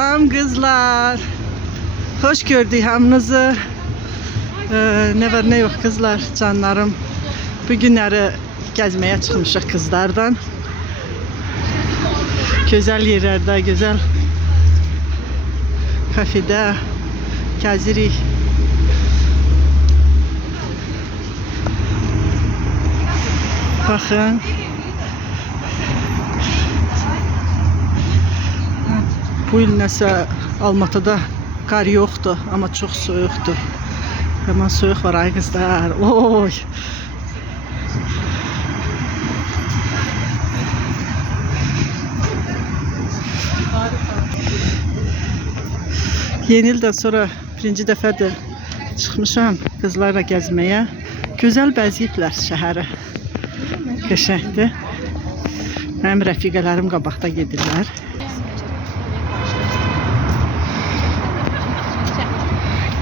Salam kızlar. Hoş gördük hamınızı. Ne var ne yok kızlar, canlarım. Bu günləri gəzməyə çıxmışıq kızlardan. Güzel yerlerde, güzel kafede gəzirik. Bakın. Bu il nəsə Almatıda qar yoxdur, amma çox soyuqdur. Yaman soyuq var ay qızlar. Oy. Yeni ildən sonra birinci dəfədir çıxmışam qızlarla gəzməyə. Gözəl bəzəyiblər şəhəri. Qəşəngdir. Mənim rəfiqələrim qabaqda gedirlər.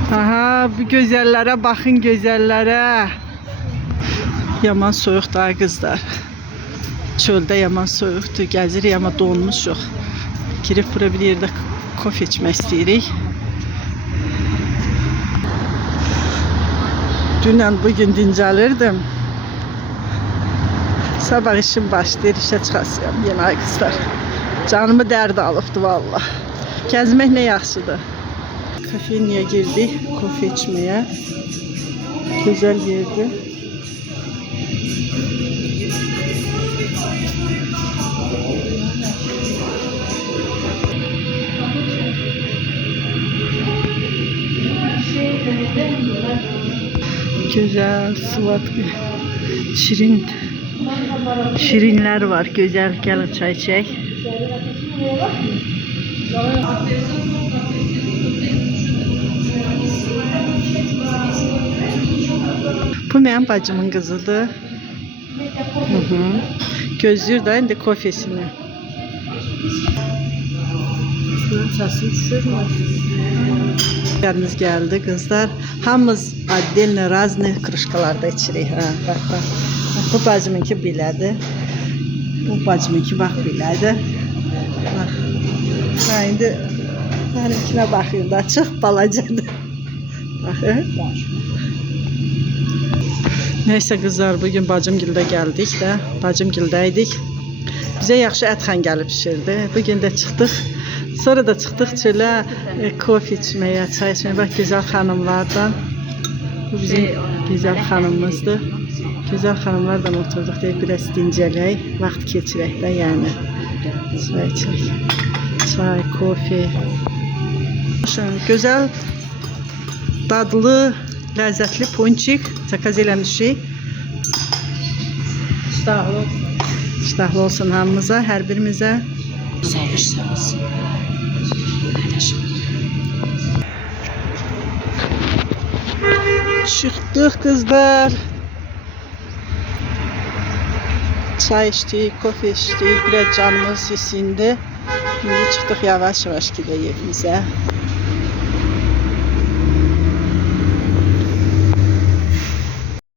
Aha, bu gözəllərə baxın, gözəllərə. Yaman soyuqdur ay qızlar. Çöldə yaman soyuqdur. Gəzirik amma donmuşuq. Girib bura bir yerdə kofe içmək istəyirik. Dünən bugün dincəlirdim. Sabah işim başlayır, işə çıxasıyam yenə ay qızlar. Canımı dərd alıbdı valla. Gəzmək nə yaxşıdır. Kafeniyə girdik, kofe içməyə. Güzel yerdir. Güzel, sıvatlı, şirinler var. Güzel, gelin çay çek. Bu mənim bacımın qızıdır. Gözləyir də indi kofesini. Səsim düşürmü? Yerimiz geldi kızlar. Hamımız отдельно разные krışkalarda içirik. Bak. Bu bacımınki belədir. Bu bacımınki bax belədir. Bax. Ben indi benimkine baxıyorum da çox balacadır. Baxın. Neyse kızlar, bugün bacımgildə gəldik də. Bacımgildəydik. Bizə yaxşı ətxan gəlib pişirdi. Bugün də çıxdıq. Sonra da çıxdıq çölə kofe içməyə, çay içməyə. Bax, güzel xanımlardan. Bu bizim güzel xanımımızdır. Güzel xanımlardan oturduq deyək, biraz dincələk, vaxt keçirək də yəni. Çay çək. Çay, kofe. Güzel, dadlı, ləzzətli ponçik çəkaz eləmişik. İştahlı olsun hamımıza, hər birimizə. Sevişsiniz. Çıktık kızlar. Çay içtik, kofe içtik, biraz canımız isindi. Şimdi çıktık yavaş yavaş gidelim evimize.